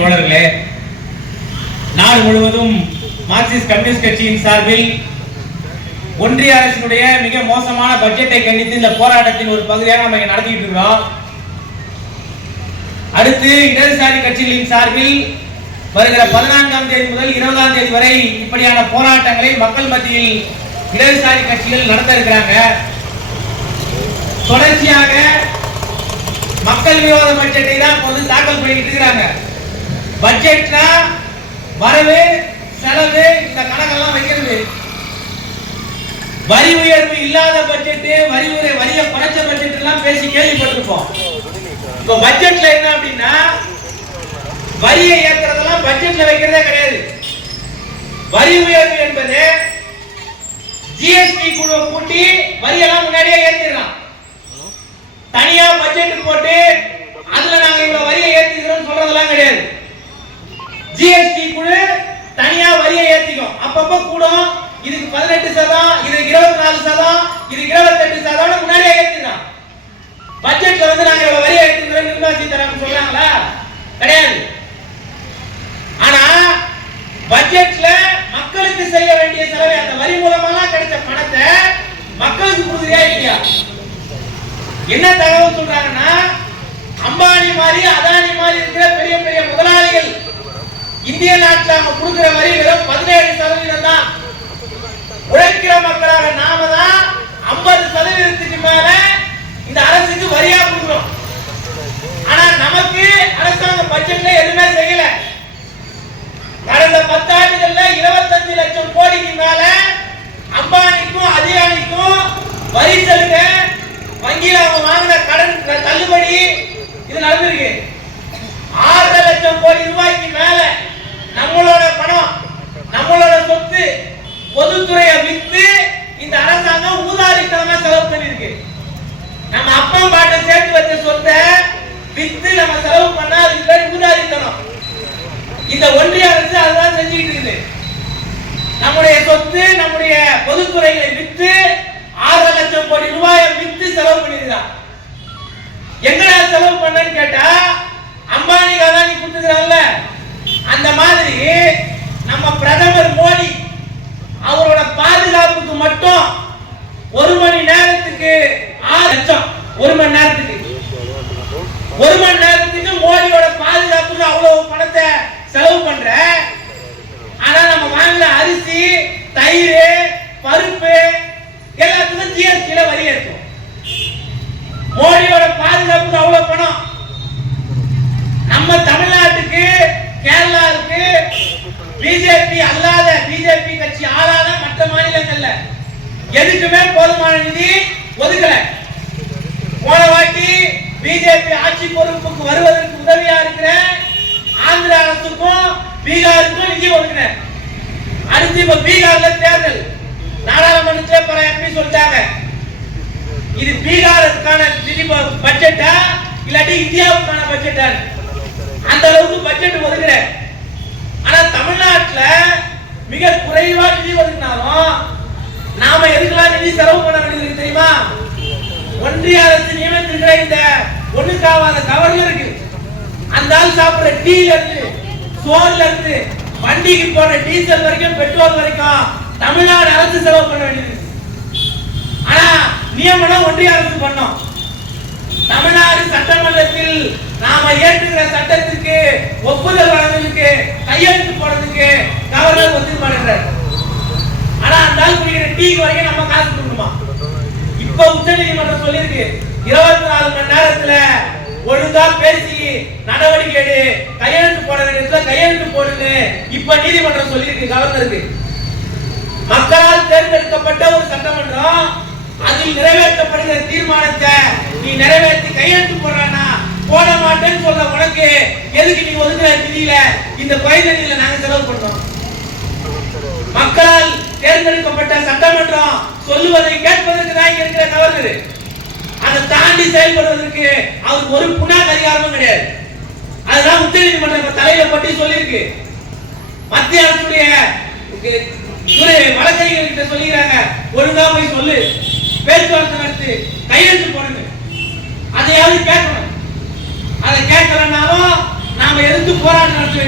தோழர்களே நாடு முழுவதும் மார்க்சிஸ்ட் கம்யூனிஸ்ட் கட்சியின் சார்பில் ஒன்றிய அரசினுடைய மிக மோசமான பட்ஜெட்டை கண்டித்து இந்த போராட்டத்தின் ஒரு பகுதியாக நம்ம இங்கே நடத்திட்டு இருக்கிறோம். அடுத்து இடதுசாரி கட்சிகளின் சார்பில் வருகிற பதினான்காம் தேதி முதல் இருபதாம் தேதி வரை இப்படியான போராட்டங்களை மக்கள் மத்தியில் இடதுசாரி கட்சிகள் நடத்த இருக்கிறாங்க. தொடர்ச்சியாக மக்கள் விரோத பட்ஜெட்டை தான் இப்போது தாக்கல் பண்ணிட்டு இருக்கிறாங்க. பட்ஜெட்னா வரவு செலவு இந்த கணக்கெல்லாம் வைக்கிறது. வரி உயர்வு இல்லாத பட்ஜெட் வரி உயர் வரிய குறைச்ச பட்ஜெட் எல்லாம் பேசி கேள்விப்பட்டிருப்போம். இப்போ பட்ஜெட்ல என்ன அப்படின்னா வரியை ஏற்றுறதெல்லாம் பட்ஜெட்ல வைக்கிறதே கிடையாது. வரி உயர்வு என்பது ஜிஎஸ்டி குழு கூட்டி வரியெல்லாம் முன்னாடியே ஏற்றிடலாம் தனியா பட்ஜெட் போட்டு அதுல நாங்க இவ்வளவு வரியை ஏற்றிக்கிறோம் சொல்றதெல்லாம் கிடையாது. ஜிஎஸ்டி குழு தனியா வரியை ஏத்திக்கும். அப்பப்ப கூடும். இதுக்கு பதினெட்டு சதம் இதுக்கு இருபத்தி நாலு சதம் இதுக்கு இருபத்தெட்டு சதம் முன்னாடியே ஏத்திக்கலாம் பட்ஜெட்ல வந்து நாங்க இவ்வளவு வரியை ஏத்துக்கிறோம் நிர்மலா சீதாராமன் சொல்றாங்களா? கிடையாது. ஆனா பட்ஜெட்ல மக்களுக்கு செய்ய வேண்டிய செலவை அந்த வரி மூலமெல்லாம் கிடைச்ச பணத்தை மக்களுக்கு கொடுக்குறியா இல்லையா? என்ன தகவல் சொல்றாங்கன்னா அம்பானி மாதிரி அதானி மாதிரி இருக்கிற பெரிய பெரிய முதலாளிகள் இந்திய நாட்டில் அவங்க கொடுக்குற வரி வெறும் பதினேழு சதவீதம் தான். உழைக்கிற மக்களாக நாம தான் ஐம்பது சதவீதத்துக்கு மேல இந்த அரசுக்கு வரியா கொடுக்குறோம். ஆனா நமக்கு அரசாங்க பட்ஜெட்ல எதுவுமே செய்யல. கடந்த பத்தாண்டுகள்ல இருபத்தஞ்சு லட்சம் கோடிக்கு மேல அம்பானிக்கும் அதிகாரிக்கும் வரி செலுத்த வங்கியில் அவங்க வாங்கின கடன் தள்ளுபடி இது நடந்திருக்கு. ஆறரை லட்சம் கோடி ரூபாய் மேல நம்மளோட பணம் நம்மளோட சொத்து பொதுத்துறையை வித்து இந்த அரசாங்கம் ஊதாரித்தனமா செலவு பண்ணிருக்கு நம்ம அப்பா பாட்டை சேர்த்து வச்ச சொத்தை வித்து நம்ம செலவு பண்ணா அதுக்கு பேர் ஊதாரித்தனம். இந்த ஒன்றிய அரசு அதுதான் செஞ்சுக்கிட்டு இருக்குது. நம்முடைய சொத்து நம்முடைய பொதுத்துறைகளை வித்து ஆறரை லட்சம் கோடி ரூபாயை வித்து செலவு பண்ணிருக்கான் எங்கடா செலவு பண்ணன்னு கேட்டா அம்பானி அதானி கொடுத்துக்கிறான்ல அந்த மாதிரி நம்ம பிரதமர் மோடி அவரோட பாதுகாப்புக்கு மட்டும் ஒரு மணி நேரத்துக்கு ஆறு லட்சம். ஒரு மணி நேரத்துக்கு. ஒரு மணி நேரத்துக்கு மோடியோட பாதுகாப்புக்கு அவ்வளவு பணத்தை செலவு பண்ற? ஆனா நம்ம வாங்குற அரிசி தயிர் பருப்பு எல்லாத்துக்கும் ஜிஎஸ்டில வரி ஏற்றும் மோடியோட பாதுகாப்புக்கு அவ்வளவு எதுக்குமே போதுமான நிதி ஒதுக்கல? போன வாட்டி பிஜேபி ஆட்சி பொறுப்புக்கு வருவதற்கு உதவியா இருக்கிற ஆந்திர அரசுக்கும் பீகாருக்கும் நிதி ஒதுக்கின. அடுத்து இப்ப பீகார்ல தேர்தல். நாடாளுமன்றத்துல பல எம்பி சொல்லிட்டாங்க. இது பீகாருக்கான நிதி பட்ஜெட்டா இல்லாட்டி இந்தியாவுக்கான பட்ஜெட்டா அந்த அளவுக்கு பட்ஜெட் ஒதுக்குற ஆனா தமிழ்நாட்டுல மிக குறைவா நிதி ஒதுக்கினாலும் ஒண்ணுக்காவாத கவர்ல இருக்கு. அந்த ஆள் சாப்பிடுற டீல இருந்து சோறுல இருந்து வண்டிக்கு போற டீசல் வரைக்கும் பெட்ரோல் வரைக்கும் தமிழ்நாடு அரசு செலவு பண்ண வேண்டியது. ஆனா நியமனம் ஒன்றிய அரசு பண்ணோம். தமிழ்நாடு சட்டமன்றத்தில் நாம ஏற்றுகிற சட்டத்துக்கு ஒப்புதல் வழங்குறதுக்கு கையெழுத்து போடுறதுக்கு கவர்னர் ஒத்துக்க மாட்டேங்கிறார் ஆனா அந்த ஆள் குடிக்கிற டீக்கு வரைக்கும் நம்ம காசு கொடுக்கணுமா? இப்ப உச்ச நீதிமன்றம் சொல்லியிருக்கு இருபத்தி நாலு மணி நேரத்துல ஒழுங்கா பேசி நடவடிக்கை எடு கையெழுத்து போட வேண்டியதுல கையெழுத்து போடுன்னு இப்ப நீதிமன்றம் சொல்லியிருக்கு கவர்னருக்கு. மக்களால் தேர்ந்தெடுக்கப்பட்ட ஒரு சட்டமன்றம் அதில் நிறைவேற்றப்படுகிற தீர்மானத்தை நீ நிறைவேற்றி கையெழுத்து போடுறானா போட மாட்டேன்னு சொல்ற உனக்கு. எதுக்கு நீ ஒதுக்குற நிதியில? இந்த குறைந்த நிதியில நாங்க செலவு பண்றோம். மக்களால் தேர்ந்தெடுக்கப்பட்ட சட்டமன்றம் சொல்லுவதை கேட்பதற்கு தான் இருக்கிற கவர்னர். அதை தாண்டி செயல்படுவதற்கு அவருக்கு ஒரு புண்ணாக்கு அதிகாரமும் கிடையாது. அதுதான் உச்ச நீதிமன்ற தலையில பற்றி சொல்லியிருக்கு. மத்திய அரசுடைய இவரு வழக்கறிஞர்கிட்ட சொல்லிக்கிறாங்க. ஒழுங்கா போய் சொல்லு. பேச்சுவார்த்தை நடத்து. கையெழுத்து போடுங்க. அதையாவது கேட்கணும். அதை கேட்கலன்னாலும் நாம எதிர்த்து போராட்டம் நடத்த